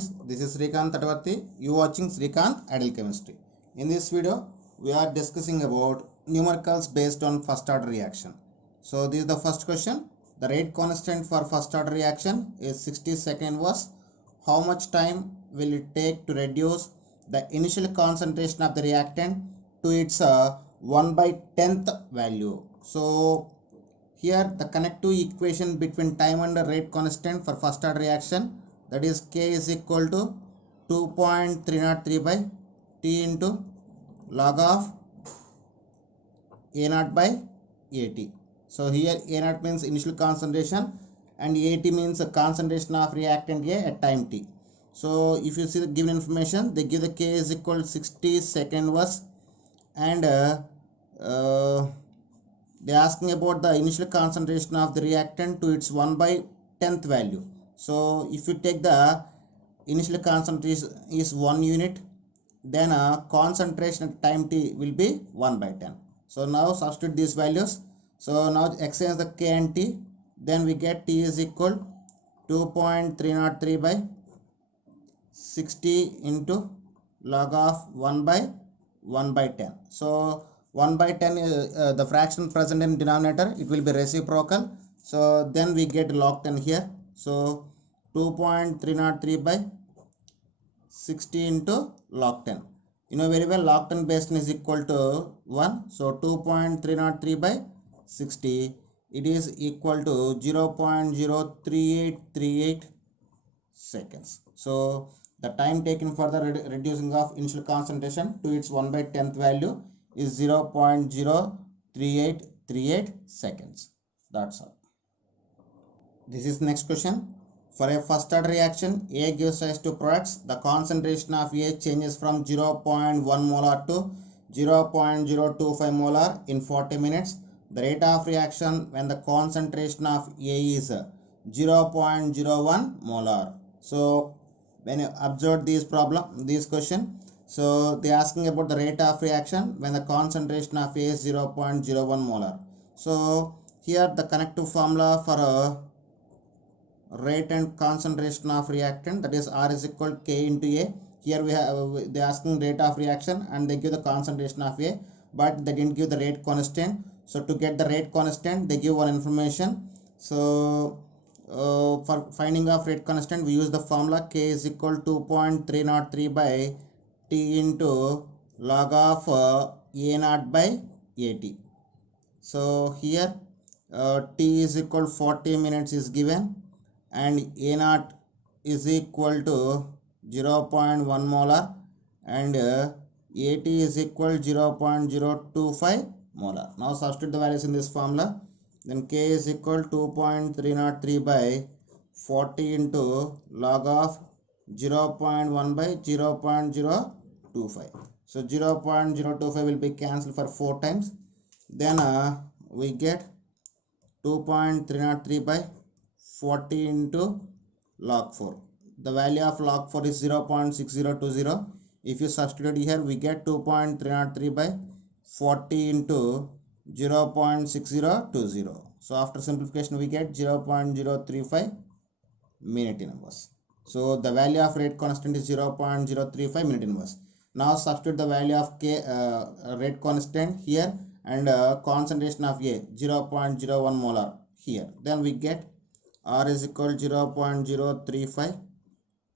friends, this is Srikanth Tatavarthi. You watching Srikanth Ideal Chemistry. In this video, we are discussing about numericals based on first order reaction. So this is the first question. The rate constant for first order reaction is 60 inverse. How much time will it take to reduce the initial concentration of the reactant to its 1/10th value? So here the connective equation between time and the rate constant for first order reaction, that is K is equal to 2.303 by T into log of A naught by AT. So here A naught means initial concentration and AT means the concentration of reactant A at time T. So if you see the given information, they give the K is equal to 60 inverse and they are asking about the initial concentration of the reactant to its 1/10th value. So if you take the initial concentration is 1 unit, then concentration at time t will be 1/10. So now substitute these values. So now exchange the K and T, then we get T is equal 2.303 by 60 into log of 1/10. So 1/10 is the fraction present in denominator, it will be reciprocal. So then we get log 10 here. So 2.303 by 60 into log 10. You know very well log 10 base 10 is equal to 1. So 2.303 by 60, it is equal to 0.03838 seconds. So the time taken for the reducing of initial concentration to its 1/10th value is 0.03838 seconds. That's all. This is next question. For a first order reaction, A gives rise to products. The concentration of A changes from 0.1 molar to 0.025 molar in 40 minutes. The rate of reaction when the concentration of A is 0.01 molar. So when you observe this question, so they are asking about the rate of reaction when the concentration of A is 0.01 molar. So here the connective formula for rate and concentration of reactant, that is R is equal to K into A. Here we have they are asking rate of reaction and they give the concentration of A, but they didn't give the rate constant. So to get the rate constant, they give one information. So for finding of rate constant, we use the formula K is equal to 2.303 by T into log of A naught by AT. So here T is equal to 40 minutes is given and A naught is equal to 0.1 molar and AT is equal to 0.025 molar. Now substitute the values in this formula. Then K is equal to 2.303 by 40 into log of 0.1 by 0.025. So 0.025 will be cancelled for 4 times. Then we get 2.303 by 40 into log 4. The value of log 4 is 0.6020. If you substitute here, we get 2.303 by 40 into 0.6020. So after simplification, we get 0.035 minute inverse. So the value of rate constant is 0.035 minute inverse. Now substitute the value of K rate constant here and concentration of A 0.01 molar here. Then we get R is equal to 0.035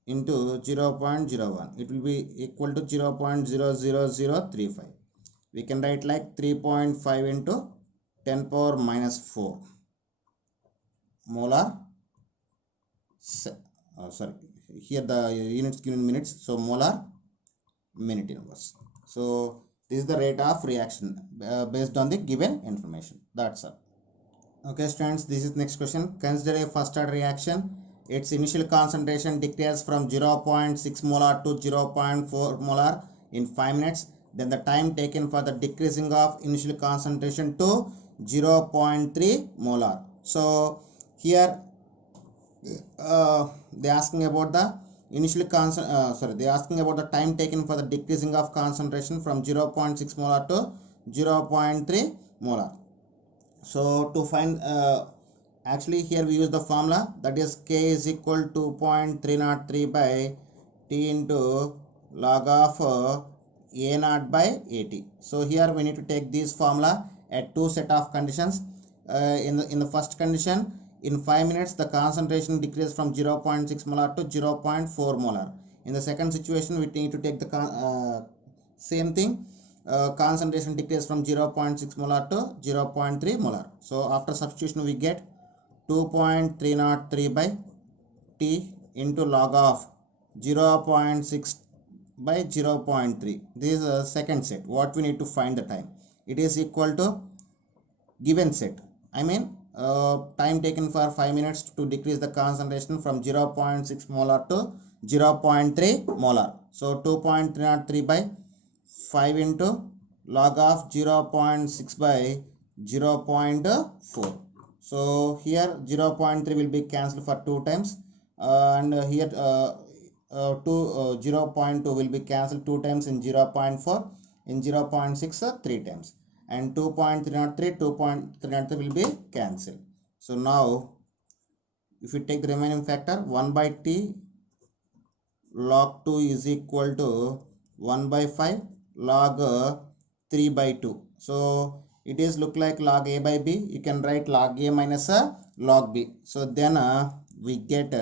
into 0.01. It will be equal to 0.00035. We can write like 3.5 into 10 power minus 4 molar. Here the units given minutes, so molar minute inverse. So this is the rate of reaction based on the given information. That's all. Okay students, this is next question. Consider a first order reaction. Its initial concentration decreases from 0.6 molar to 0.4 molar in 5 minutes. Then the time taken for the decreasing of initial concentration to 0.3 molar. So here they are asking about the initial they are asking about the time taken for the decreasing of concentration from 0.6 molar to 0.3 molar. So to find actually here we use the formula, that is K is equal to 2.303 by t into log of a naught by at. So here we need to take this formula at two set of conditions. In the first condition, in 5 minutes the concentration decreases from 0.6 molar to 0.4 molar. In the second situation, we need to take the same thing, concentration decreases from 0.6 molar to 0.3 molar. So after substitution we get 2.303 by t into log of 0.6 by 0.3. This is a second set. What we need to find the time? It is equal to given set. I mean time taken for 5 minutes to decrease the concentration from 0.6 molar to 0.3 molar. So 2.303 by 5 into log of 0.6 by 0.4. So here 0.3 will be cancelled for 2 times, and here 0.2 will be cancelled 2 times in 0.4, in 0.6 3 times, and 2.303 will be cancelled. So now if you take the remaining factor, 1 by t log 2 is equal to 1 by 5 log 3 by 2. So it is look like log a by b. You can write log a minus log b. So then we get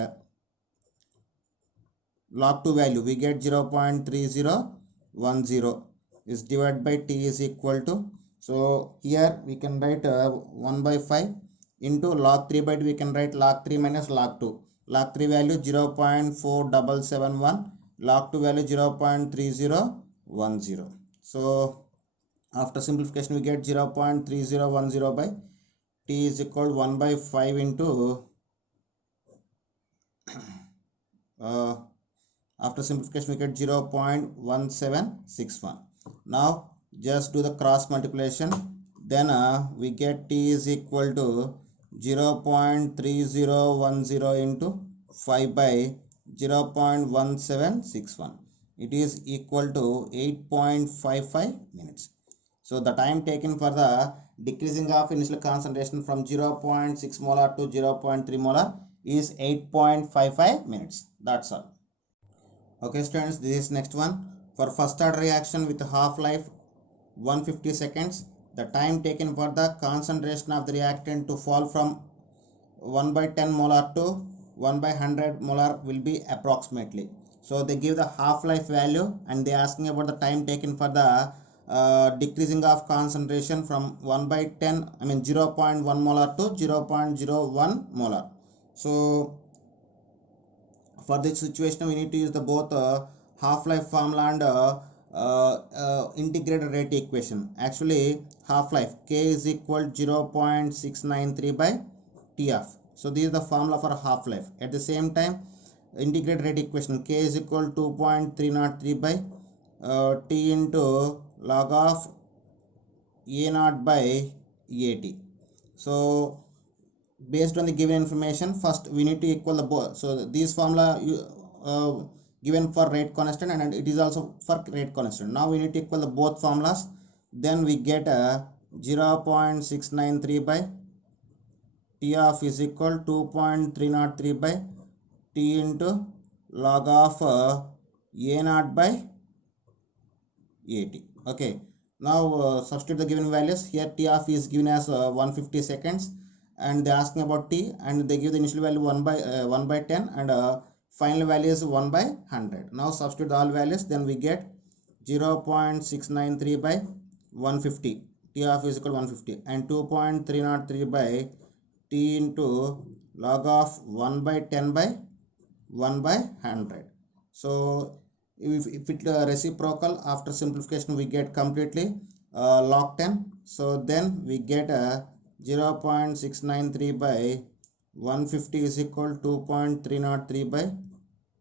log 2 value, we get 0.3010 is divided by t is equal to, so here we can write 1 by 5 into log 3 by 2, we can write log 3 minus log 2. Log 3 value 0.4771, log 2 value 0.3010. So after simplification we get 0.3010 by t is equal to 1 by 5 into after simplification we get 0.1761. Now just do the cross multiplication, then we get t is equal to 0.3010 into 5 by 0.1761. It is equal to 8.55 minutes. So the time taken for the decreasing of initial concentration from 0.6 molar to 0.3 molar is 8.55 minutes. That's all. Okay students, this is next one. For first order reaction with half-life 150 seconds, the time taken for the concentration of the reactant to fall from 1 by 10 molar to 1 by 100 molar will be approximately. So they give the half-life value and they are asking about the time taken for the decreasing of concentration from 1 by 10, I mean 0.1 molar to 0.01 molar. So for this situation we need to use the both half-life formula and integrated rate equation. Actually half-life k is equal to 0.693 by tf. So this is the formula for half-life. At the same time integrated rate equation, k is equal to 2.303 by t into log of a naught by at. So based on the given information, first we need to equal the both. So this formula given for rate constant and it is also for rate constant. Now we need to equal the both formulas. Then we get 0.693 by t of is equal to 2.303 by t into log of a naught by at. Okay. Now substitute the given values. Here t of is given as 150 seconds. And they are asking about t, and they give the initial value 1 by 10 and final value is 1 by 100. Now substitute all values, then we get 0.693 by 150, t of is equal to 150, and 2.303 by t into log of 1 by 10 by 1 by 100. So if it reciprocal, after simplification we get completely log 10. So then we get 0.693 by 150 is equal to 2.303 by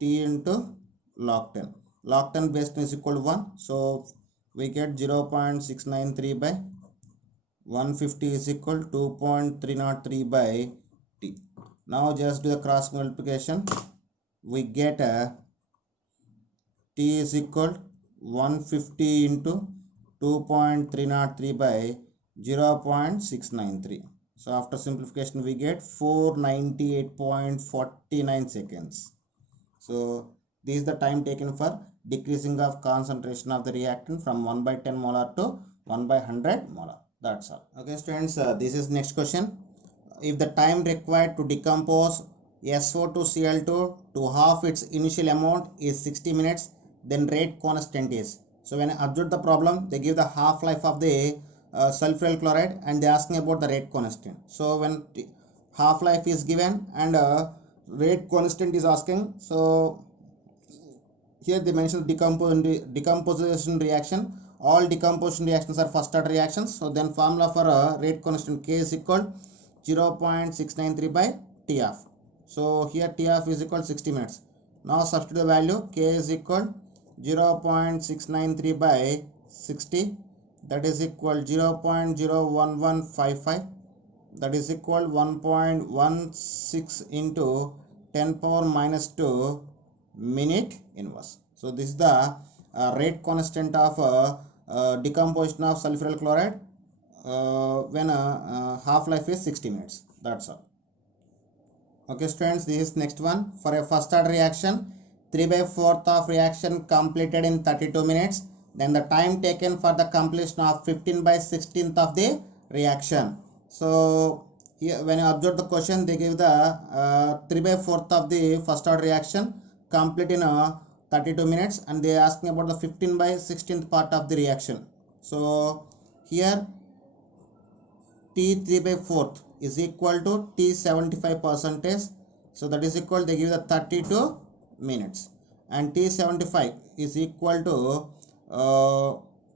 t into log 10. Log 10 base 10 is equal to 1. So we get 0.693 by 150 is equal to 2.303 by t. Now just do the cross multiplication. We get t is equal to 150 into 2.303 by 0.693. So after simplification we get 498.49 seconds. So This is the time taken for decreasing of concentration of the reactant from 1 by 10 molar to 1 by 100 molar. That's all. Okay students, this is next question. If the time required to decompose SO2Cl2 to half its initial amount is 60 minutes, then rate constant is. So when I observe the problem, they give the half-life of the sulfuryl chloride and they are asking about the rate constant. So when half-life is given and rate constant is asking, so here they mention decomposition reaction. All decomposition reactions are first order reactions. So then formula for rate constant K is equal 0.693 by TF. So here TF is equal 60 minutes. Now substitute the value. K is equal 0.693 by 60. That is equal 0.01155. That is equal 1.16 into 10 power minus 2 minute inverse. So this is the rate constant of decomposition of sulfuryl chloride when half-life is 60 minutes. That's all. Okay students, this is next one. For a first order reaction, 3/4 of reaction completed in 32 minutes. Then the time taken for the completion of 15/16 of the reaction. So here when you observe the question, they give the 3/4 of the first order reaction complete in 32 minutes and they are asking about the 15/16 part of the reaction. So here T 3/4 is equal to T 75%. So that is equal, they give the 32 minutes and T 75 is equal to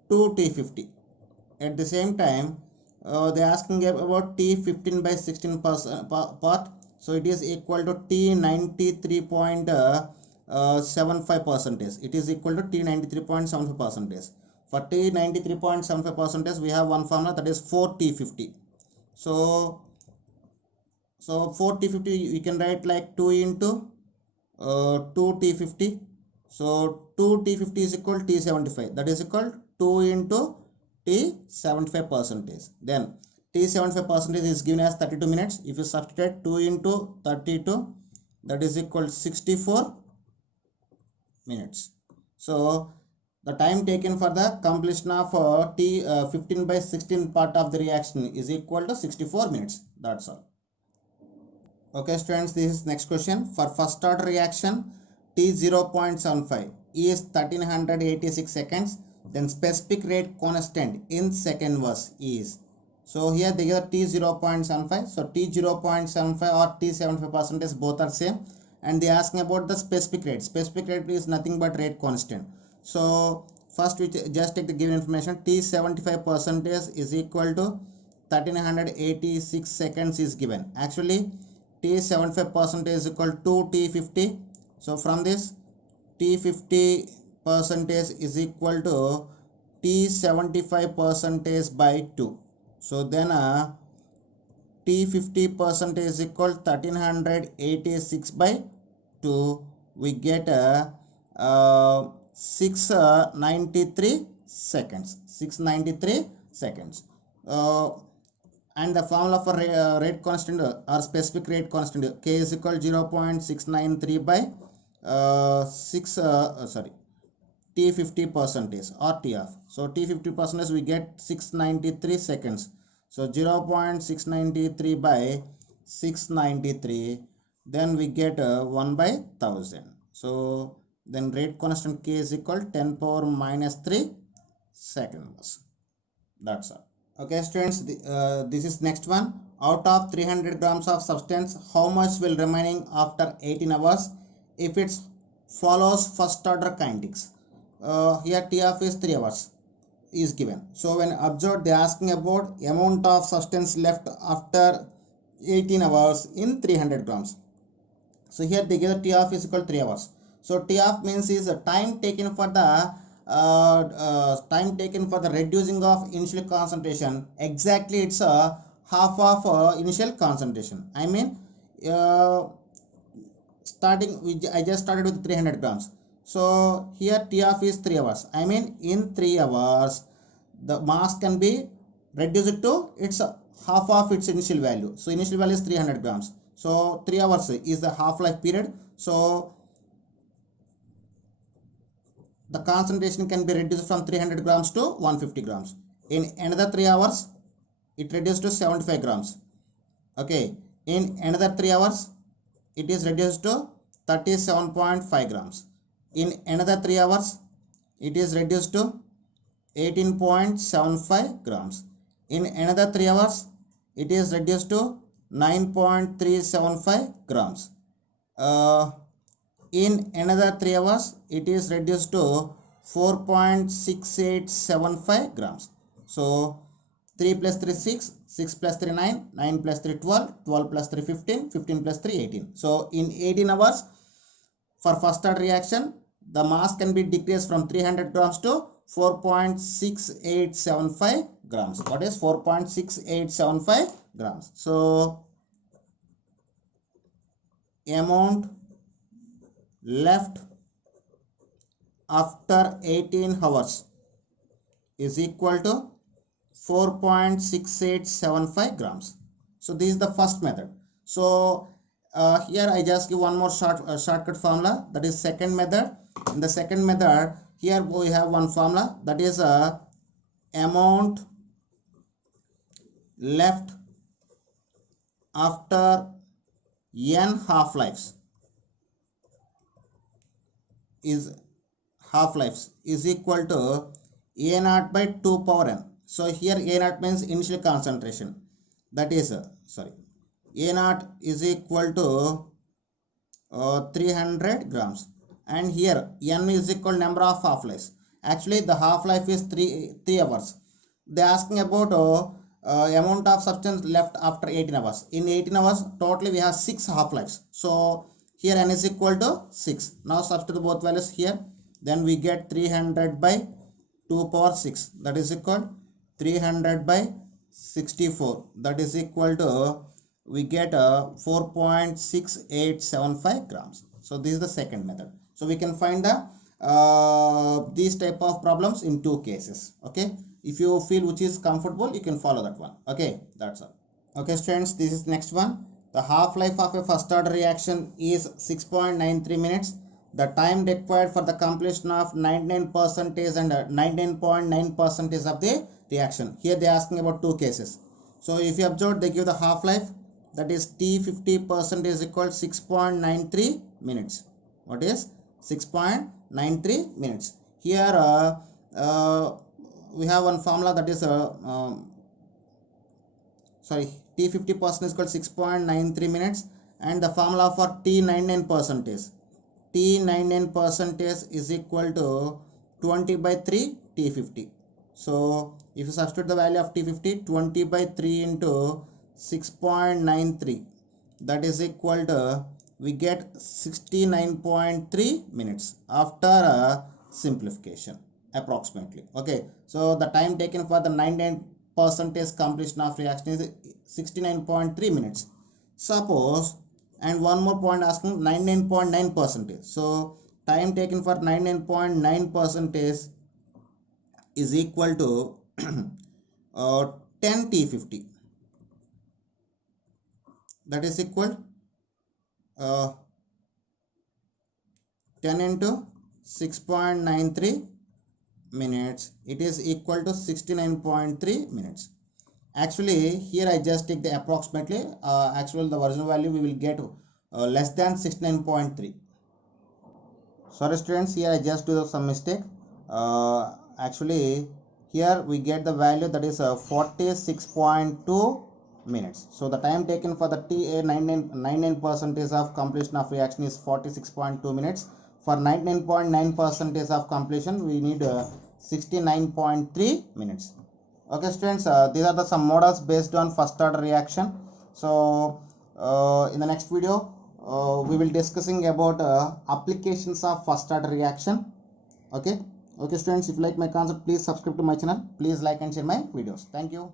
2 T50. At the same time, they are asking about T 15/16 part. So it is equal to T 93.75%. It is equal to T 93.75%. For T 93.75%, we have one formula, that is 4T50. So 4T50 we can write like 2 into 2T50. So 2T50 is equal to T75. That is equal to 2 into T75%. Then T75% is given as 32 minutes. If you substitute 2 into 32, that is equal to 64 minutes. So the time taken for the completion of T 15/16 part of the reaction is equal to 64 minutes. That's all. Okay students, this is next question. For first order reaction, T 0.75 is 1386 seconds. Then specific rate constant in second verse is. So here they give T 0.75. So T 0.75 or T 75% both are same. And they are asking about the specific rate. Specific rate is nothing but rate constant. So first we just take the given information. T 75% is equal to 1386 seconds is given. Actually T 75% is equal to T50. So from this, T 50% is equal to T 75% by 2. So then T 50% is equal to 1386 by 2. We get 693 seconds. 693 seconds. And the formula for rate constant or specific rate constant, K is equal to 0.693 by T50% or TF. So T50% we get 693 seconds. So 0.693 by 693, then we get 1 by 1000. So then rate constant K is equal to 10 power minus 3 seconds. That's all. Okay students, this is next one. Out of 300 grams of substance, how much will remaining after 18 hours if it follows first order kinetics? Here TF is 3 hours is given. So when observed, they are asking about amount of substance left after 18 hours in 300 grams. So here they give TF is equal to 3 hours. So TF means is a time taken for the reducing of initial concentration. Exactly, it's a half of initial concentration. I mean, I just started with 300 grams. So here TF is 3 hours. I mean, in 3 hours, the mass can be reduced to its half of its initial value. So initial value is 300 grams. So 3 hours is the half-life period. So concentration can be reduced from 300 grams to 150 grams. In another 3 hours, it reduced to 75 grams. Okay, in another 3 hours, it is reduced to 37.5 grams. In another 3 hours, it is reduced to 18.75 grams. In another 3 hours, it is reduced to 9.375 grams. In another 3 hours, it is reduced to 4.6875 grams. So 3 plus 3 6, 6 plus 3 9, 9 plus 3 12, 12 plus 3 15, 15 plus 3 18. So in 18 hours, for first order reaction, the mass can be decreased from 300 grams to 4.6875 grams. What is 4.6875 grams? So amount left after 18 hours is equal to 4.6875 grams. So this is the first method. So here I just give one more shortcut formula, that is second method. In the second method, here we have one formula, that is amount left after n half-lives is equal to A naught by 2 power n. So here A naught means initial concentration, that is A naught is equal to 300 grams, and here n is equal number of half-lives. Actually the half-life is 3 hours. They are asking about amount of substance left after 18 hours. In 18 hours totally we have 6 half-lives. So here n is equal to 6. Now substitute both values here, then we get 300 by 2 power 6, that is equal 300 by 64, that is equal to, we get 4.6875 grams. So this is the second method. So we can find the these type of problems in 2 cases. Okay, if you feel which is comfortable, you can follow that one. Okay, that's all. Okay students, this is next one. The half-life of a first order reaction is 6.93 minutes. The time required for the completion of 99% and 99.9% of the reaction. Here they are asking about 2 cases. So if you observe, they give the half-life, that is T50% is equal to 6.93 minutes. What is 6.93 minutes? Here we have one formula, that is T50% is equal to 6.93 minutes, and the formula for T99% is equal to 20 by 3 T50. So if you substitute the value of T50, 20 by 3 into 6.93, that is equal to, we get 69.3 minutes after simplification approximately. Okay, so the time taken for the 99% completion of reaction is 69.3 minutes. Suppose, and one more point asking 99.9%. So time taken for 99.9% is equal to 10 T50. That is equal 10 into 6.93 minutes. It is equal to 69.3 minutes. Actually here I just take the approximately, actually the original value we will get less than 69.3. Sorry students, here I just do some mistake. Actually here we get the value, that is 46.2 minutes. So the time taken for the T99% of completion of reaction is 46.2 minutes. For 99.9% of completion we need 69.3 minutes. Okay students, these are the some models based on first order reaction. So in the next video we will discussing about applications of first order reaction. Okay students, if you like my concept, please subscribe to my channel. Please like and share my videos. Thank you.